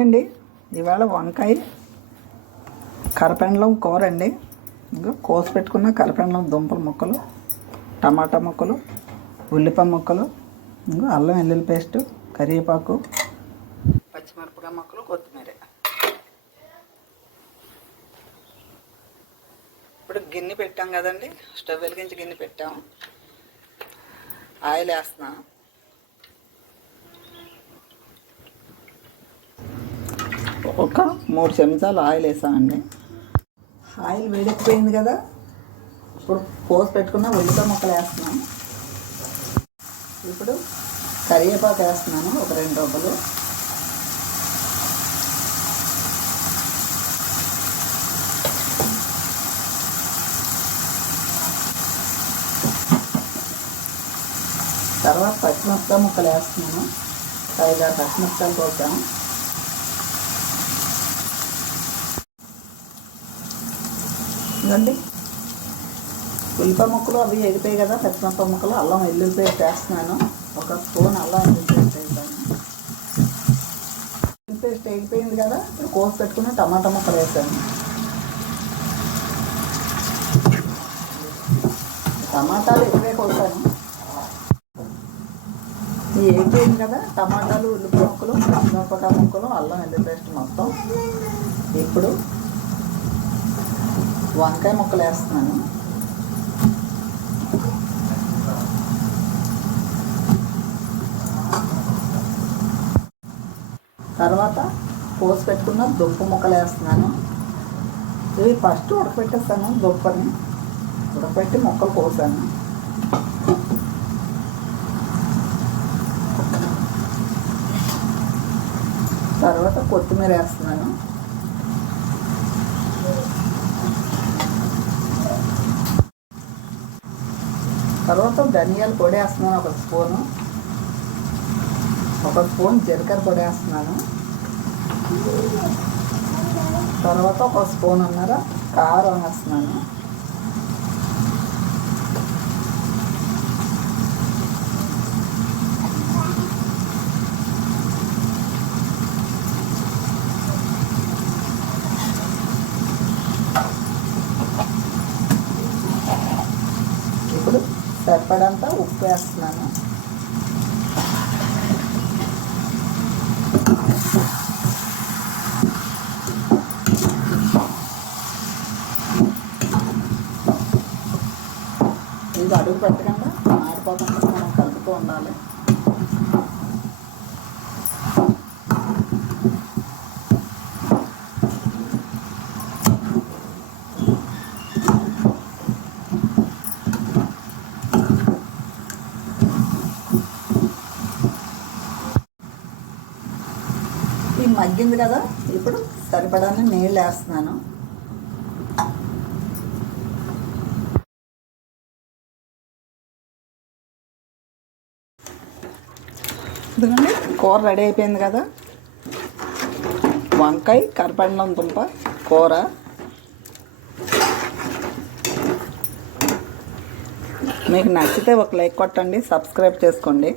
అండి ఇవాళ వంకాయ కరపెండలం కూర అండి. ఇంకా కోసి పెట్టుకున్న కరపెండలం దుంపల ముక్కలు, టమాటా ముక్కలు, ఉల్లిపాయ ముక్కలు, ఇంకా అల్లం వెల్లుల్లి పేస్టు, కరివేపాకు, పచ్చిమిరపకాయ ముక్కలు, కొత్తిమీర. ఇప్పుడు గిన్నె పెట్టాం కదండి, స్టవ్ వెలిగించి గిన్నె పెట్టాం. ఆయిల్ వేస్తున్నాం. ఒక 3 చెంచాలు ఆయిల్ వేసామండి. ఆయిల్ వేడెక్కిపోయింది కదా, ఇప్పుడు కోసి పెట్టుకున్న ఉల్లిపాయ ముక్కలు వేస్తున్నాం. ఇప్పుడు కరివేపాకు వేస్తున్నాను, ఒక 2 రూపాయలు. తర్వాత పచ్చిమిరపకాయ ముక్కలు వేస్తున్నాను, 5-6 పచ్చిమిరపకాయలు కోసాము. ఇదండి ఉల్లిపాయ ముక్కలు అవి ఎగిపోయాయి కదా, పచ్చిమిరపకాయ ముక్కలు, అల్లం వెల్లుల్లి పేస్ట్ వేస్తున్నాను, ఒక స్పూన్ అల్లం వెల్లుల్లి పేస్ట్ వేసాను. వెల్లుల్లి పేస్ట్ ఎగిపోయింది కదా, ఇప్పుడు కోసి పెట్టుకుని టమాటా ముక్కలు వేసాను. టమాటాలు ఎక్కువే కోసాను. ఇది ఎగిపోయింది కదా, టమాటాలు, ఉల్లిపాయ ముక్కలు, పచ్చిమిరపకాయ ముక్కలు, అల్లం వెల్లుల్లి పేస్ట్ మొత్తం. ఇప్పుడు వంకాయ ముక్కలు వేస్తున్నాను. తర్వాత కోసి పెట్టుకున్న దుంప ముక్కలు వేస్తున్నాను. ఇవి ఫస్ట్ ఉడకపెట్టేస్తాను, దుంపని ఉడకపెట్టి ముక్కలు కోసాను. తర్వాత కొత్తిమీర వేస్తున్నాను. తర్వాత ధనియాల పొడి వేస్తున్నాను, ఒక స్పూన్ జీలకర్ర పొడి వేస్తున్నాను. తర్వాత ఒక స్పూన్ కారం వేస్తున్నాను. ఇప్పుడు సరిపడంతా ఉప్పు వేస్తున్నాను. ఇది అడుగు పెట్టకుండా ఆడిపోకుండా మనం కలుపుతూ ఉండాలి. ఇది మగ్గింది కదా, ఇప్పుడు సరిపడాన్ని నీళ్ళు వేస్తున్నాను. ఎందుకంటే కూర రెడీ అయిపోయింది కదా, వంకాయ కరపెండలం దుంప కూర. మీకు నచ్చితే ఒక లైక్ కొట్టండి, సబ్స్క్రైబ్ చేసుకోండి.